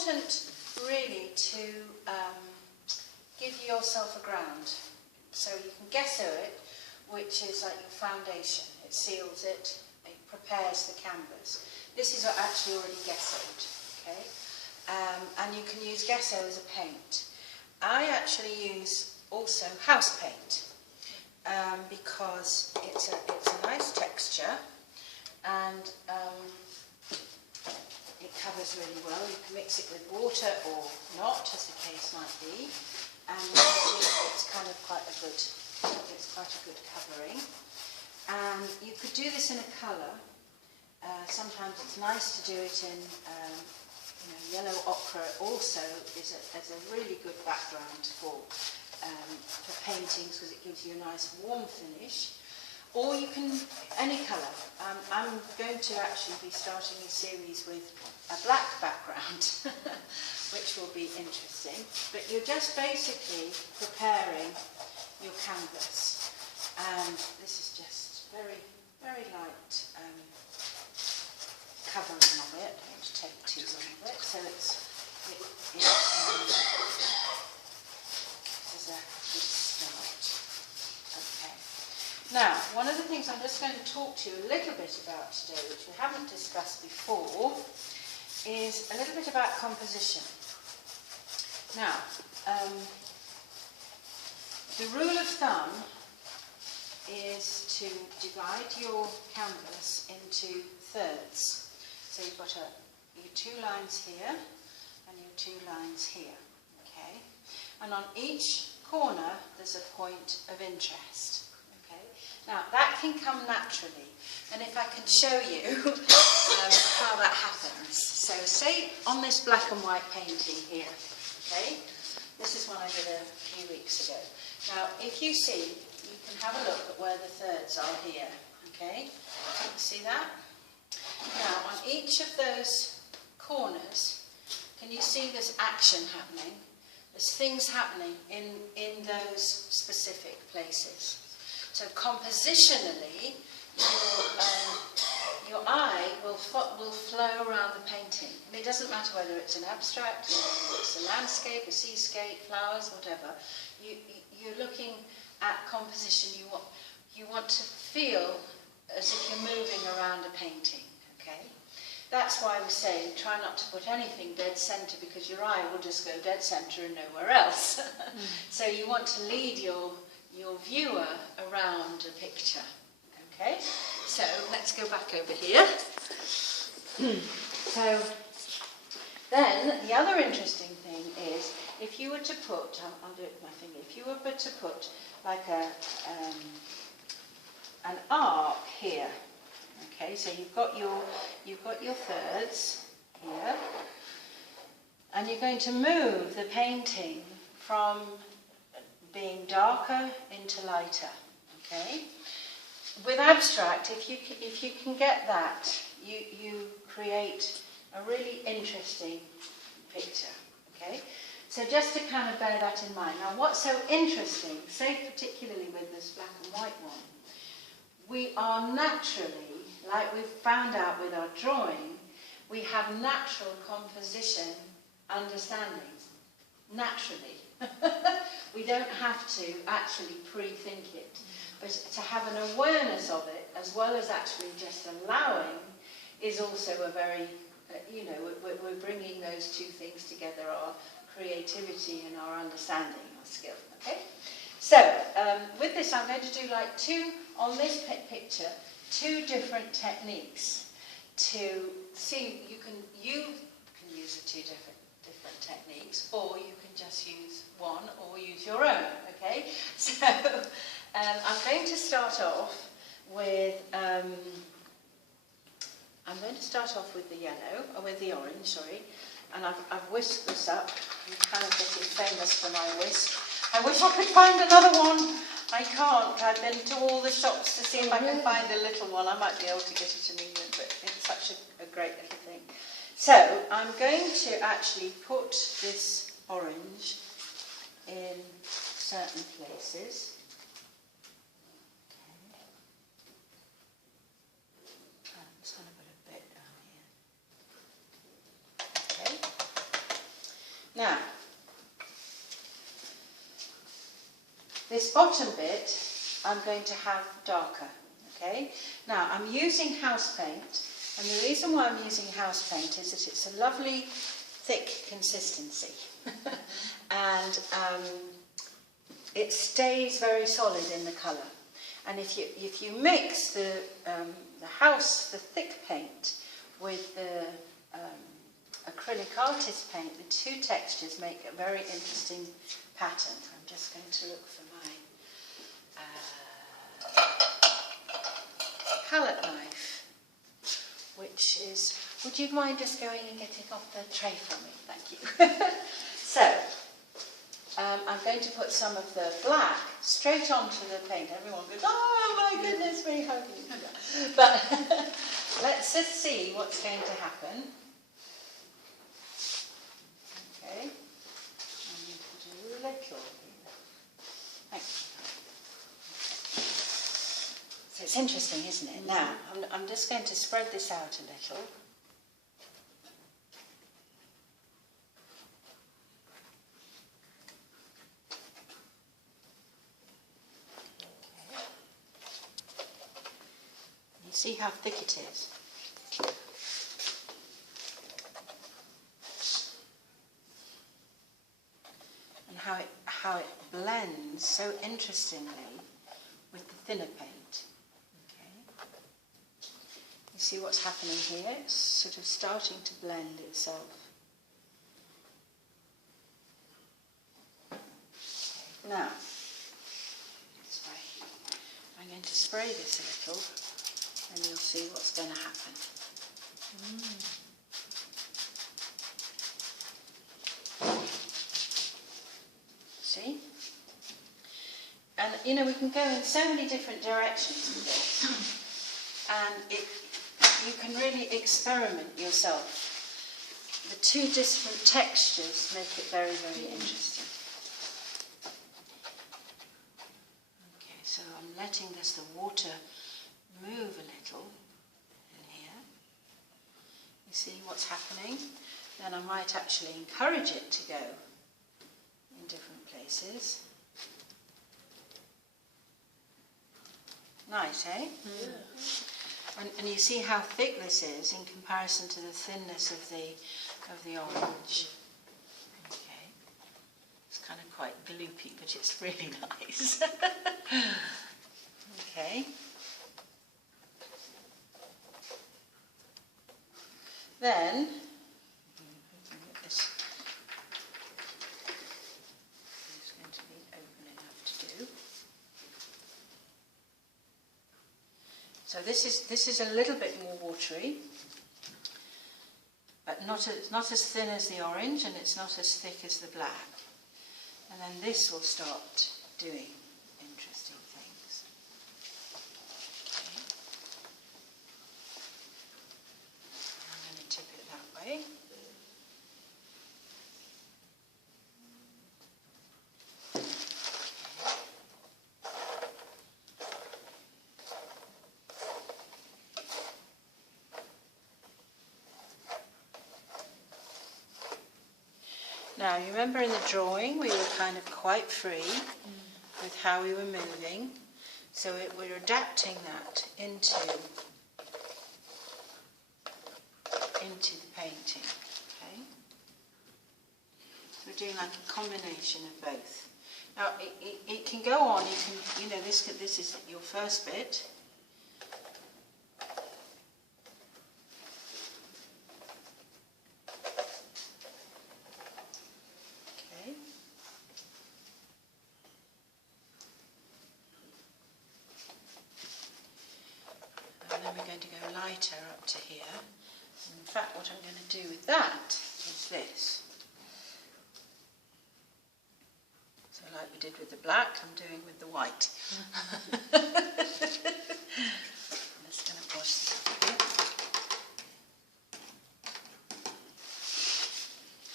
important really to give yourself a ground. So you can gesso it, which is like your foundation. It seals it, it prepares the canvas. This is actually already gessoed, okay? And you can use gesso as a paint. I actually use also house paint because it's a nice texture and it covers really well. You can mix it with water or not, as the case might be, and it's kind of quite a good covering. And you could do this in a colour. Sometimes it's nice to do it in yellow ochre. Also is a really good background for paintings because it gives you a nice warm finish. Or you can, any colour. I'm going to actually be starting a series with a black background, which will be interesting. But you're just basically preparing your canvas. And this is just very, very light covering of it. I don't take too long of it. So this is a good start. Okay. Now, one of the things I'm just going to talk to you a little bit about today, which we haven't discussed before, is a little bit about composition. Now, the rule of thumb is to divide your canvas into thirds. So you've got your two lines here and your two lines here, okay? And on each corner there's a point of interest. Now, that can come naturally, and if I can show you how that happens. So, say on this black and white painting here, okay, this is one I did a few weeks ago. Now, if you see, you can have a look at where the thirds are here, okay? You see that? Now, on each of those corners, can you see there's action happening? There's things happening in those specific places. So compositionally, your eye will flow around the painting. And it doesn't matter whether it's an abstract, whether it's a landscape, a seascape, flowers, whatever. You're looking at composition. You want to feel as if you're moving around a painting. Okay? That's why we say try not to put anything dead centre, because your eye will just go dead centre and nowhere else. So you want to lead your viewer around a picture. Okay, so let's go back over here. So then the other interesting thing is if you were to put, I'll do it with my finger, if you were to put like an arc here. Okay, so you've got your thirds here, and you're going to move the painting from being darker into lighter, okay? With abstract, if you can get that, you create a really interesting picture, okay? So just to kind of bear that in mind. Now, what's so interesting, say particularly with this black and white one, we are naturally, like we've found out with our drawing, we have natural composition understandings, naturally. We don't have to actually pre-think it, but to have an awareness of it, as well as actually just allowing, is also a very, we're bringing those two things together, our creativity and our understanding, our skill, okay? So, with this I'm going to do like on this picture, two different techniques to see, you can use the two different techniques, or you can just use one or use your own, okay? So I'm going to start off with the yellow, or with the orange, sorry, and I've whisked this up. I'm kind of getting famous for my whisk. I wish I could find another one. I can't. I've been to all the shops to see if I can find a little one. I might be able to get it in England, but it's such a great little thing. So I'm going to actually put this orange in certain places. Okay. I'm just going to put a bit down here. Okay. Now, this bottom bit I'm going to have darker, okay? Now, I'm using house paint, and the reason why I'm using house paint is that it's a lovely thick consistency. And it stays very solid in the colour. And if you mix the thick paint with the acrylic artist paint, the two textures make a very interesting pattern. I'm just going to look for my palette knife, which is, would you mind just going and getting off the tray for me? Thank you. So, I'm going to put some of the black straight onto the paint. Everyone goes, oh my goodness me, how can you do that? But let's just see what's going to happen. Okay, I'm going to do a little. Thank you. So it's interesting, isn't it? Now, I'm just going to spread this out a little. See how thick it is. And how it blends so interestingly with the thinner paint. Okay. You see what's happening here? It's sort of starting to blend itself. Okay. Now, I'm going to spray this a little. And you'll see what's going to happen. See? And, you know, we can go in so many different directions with this. And you can really experiment yourself. The two different textures make it very, very interesting. Okay, so I'm letting the water move a little in here. You see what's happening? Then I might actually encourage it to go in different places. Nice, eh? Yeah. And you see how thick this is in comparison to the thinness of the orange. Okay. It's kind of quite gloopy, but it's really nice. Okay. Then, this is going to be open enough to do. So this is a little bit more watery, but not as thin as the orange, and it's not as thick as the black. And then this will start doing interesting things. Way. Now, you remember in the drawing we were kind of quite free with how we were moving, so we're adapting that into the painting, okay? So we're doing like a combination of both. Now it can go on. You know, this is your first bit. Okay. And then we're going to go lighter up to here. In fact, what I'm going to do with that is this. So like we did with the black, I'm doing with the white. I'm just going to wash this up a bit.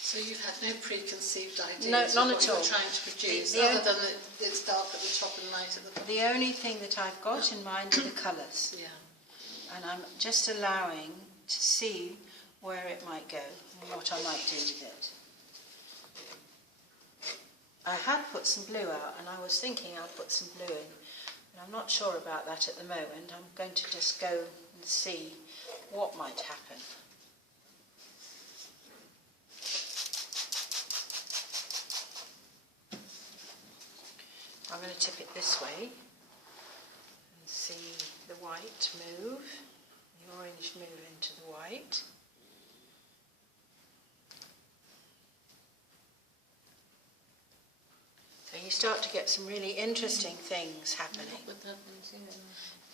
So you've had no preconceived ideas No, of none what at all. you're trying to produce, The other than that it's dark at the top and light at the bottom? The only thing that I've got in mind are the colours. Yeah. And I'm just allowing to see where it might go and what I might do with it. I had put some blue out, and I was thinking I'll put some blue in, but I'm not sure about that at the moment. I'm going to just go and see what might happen. I'm going to tip it this way and see the white move, the orange move into the white. So you start to get some really interesting things happening.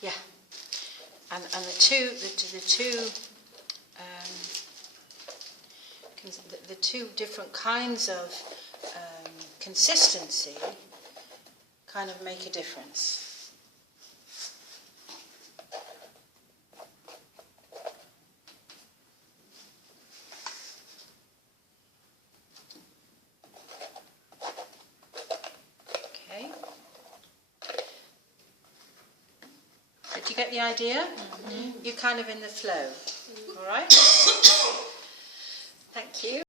Yeah, and the two different kinds of consistency kind of make a difference. Okay. Did you get the idea? Mm-hmm. You're kind of in the flow. All right. Thank you.